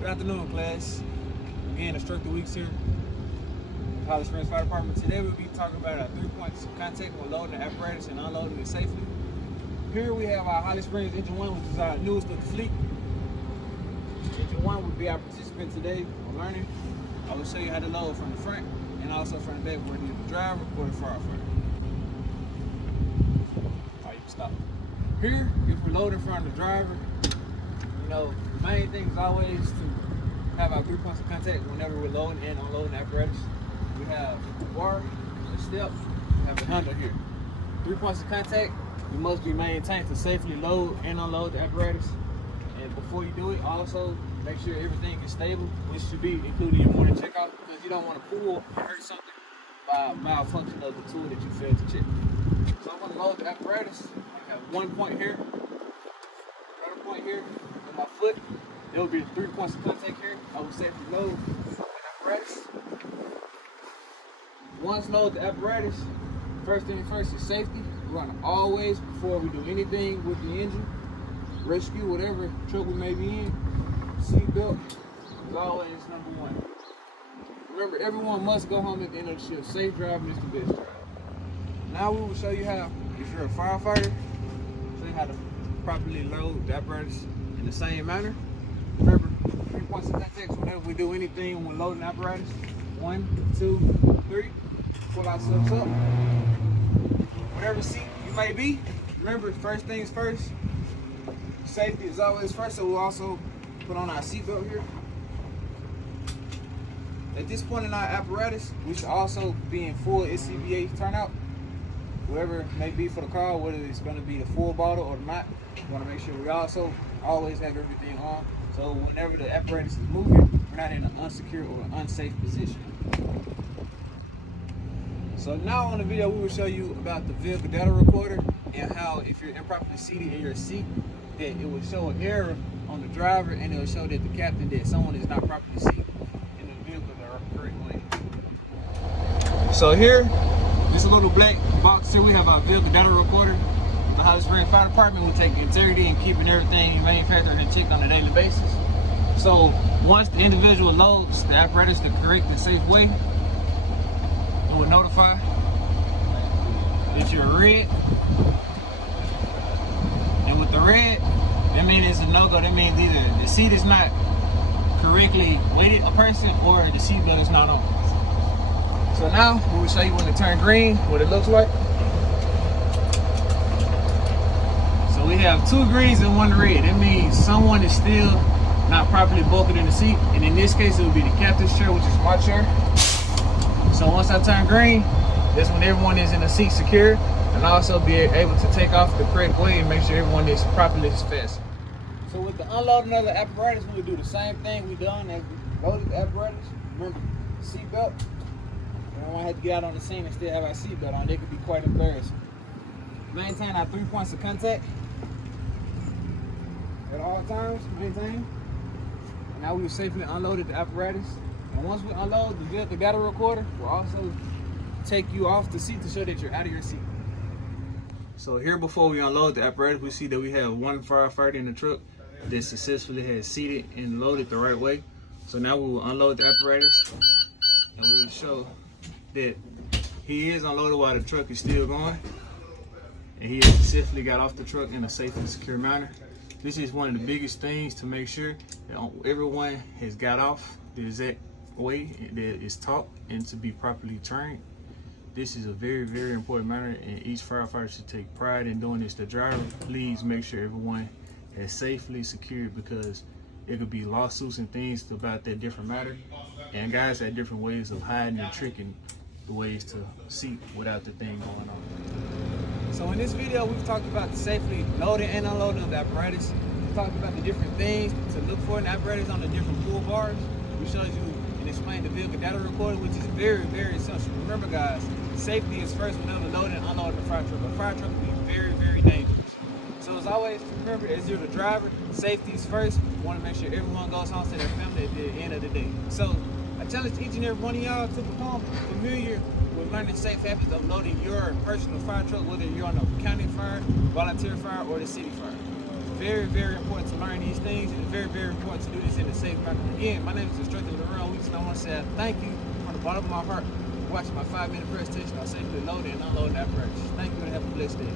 Good afternoon, class. Again, Instructor Weeks here. Holly Springs Fire Department. Today we'll be talking about our 3 points of contact when loading the apparatus and unloading it safely. Here we have our Holly Springs Engine 1, which is our newest of the fleet. Engine 1 will be our participant today on learning. I will show you how to load from the front and also from the back, whether you're the driver or the firefighter. Alright, you can stop. Here, if we're loading from the driver, the main thing is always to have our 3 points of contact whenever we're loading and unloading the apparatus. We have the bar, the step, we have the handle here. 3 points of contact, you must be maintained to safely load and unload the apparatus. And before you do it, also make sure everything is stable, which should be including your morning checkout, because you don't want to pull and hurt something by malfunction of the tool that you failed to check. So I'm going to load the apparatus. I have 1 point here, another point here, and my foot. There will be 3 points of contact here. I will safely load the apparatus. Once load the apparatus, first thing first is safety. We're going to always, before we do anything with the engine, rescue whatever truck we may be in, seatbelt is always number one. Remember, everyone must go home at the end of the shift. Safe driving is the best drive. Now we will show you how, if you're a firefighter, show you how to properly load the apparatus in the same manner. Remember, 3 points of contact whenever we do anything when loading the apparatus. 1, 2, 3. Pull ourselves up. Whatever seat you may be, remember, first things first. Safety is always first, so we'll also put on our seatbelt here. At this point in our apparatus, we should also be in full SCBA turnout. Whatever it may be for the car, whether it's going to be the full bottle or not, we want to make sure we also always have everything on. So whenever the apparatus is moving, we're not in an unsecure or an unsafe position. So now on the video, we will show you about the vehicle data recorder and how if you're improperly seated in your seat, that it will show an error on the driver and it will show that the captain that someone is not properly seated in the vehicle the correct way. So here, this little black box here, we have our vehicle data recorder. The Holly Springs Fire Department will take integrity and keeping everything manufactured and checked on a daily basis. So once the individual loads the apparatus the correct and safe way, it will notify that you're red. And with the red, that means it's a no-go. That means either the seat is not correctly weighted a person or the seatbelt is not on. So now we will show you when it turns green, what it looks like. So we have 2 greens and 1 red. That means someone is still not properly buckled in the seat. And in this case, it will be the captain's chair, which is my chair. So once I turn green, that's when everyone is in the seat secure, and also be able to take off the correct way and make sure everyone is properly fastened. So with the unloading of the apparatus, we will do the same thing we done as we loaded the apparatus. Remember, seatbelt. We don't want to have to get out on the scene and still have our seatbelt on. They could be quite embarrassing. Maintain our 3 points of contact at all times. Maintain. And now we've safely unloaded the apparatus. And once we unload the vehicle data recorder, we'll also take you off the seat to show that you're out of your seat. So here, before we unload the apparatus, we see that we have 1 firefighter in the truck that successfully has seated and loaded the right way. So now we will unload the apparatus and we will show that he is unloaded while the truck is still going. And he has successfully got off the truck in a safe and secure manner. This is one of the biggest things to make sure that everyone has got off the exact way that is taught and to be properly trained. This is a very, very important matter, and each firefighter should take pride in doing this. The driver, please make sure everyone is safely secured, because it could be lawsuits and things about that different matter. And guys have different ways of hiding and tricking the ways to seat without the thing going on. So in this video, we've talked about the safely loading and unloading of the apparatus. We talked about the different things to look for in the apparatus on the different pull bars. We showed you and explained the vehicle data recorder, which is very, very essential. Remember, guys, safety is first whenever loading and unloading a fire truck. A fire truck can be very, very dangerous. So as always, remember, as you're the driver, safety is first. You want to make sure everyone goes home to their family at the end of the day. So I challenge each and every one of y'all to become familiar with learning safe habits of loading your personal fire truck, whether you're on a county fire, volunteer fire, or the city fire. very, very important to learn these things, and it's very, very important to do this in a safe manner. Again, my name is Instructor I-II, and I want to say thank you from the bottom of my heart for watching my 5-minute presentation on safely loading and unloading apparatus. Thank you, and have a blessed day.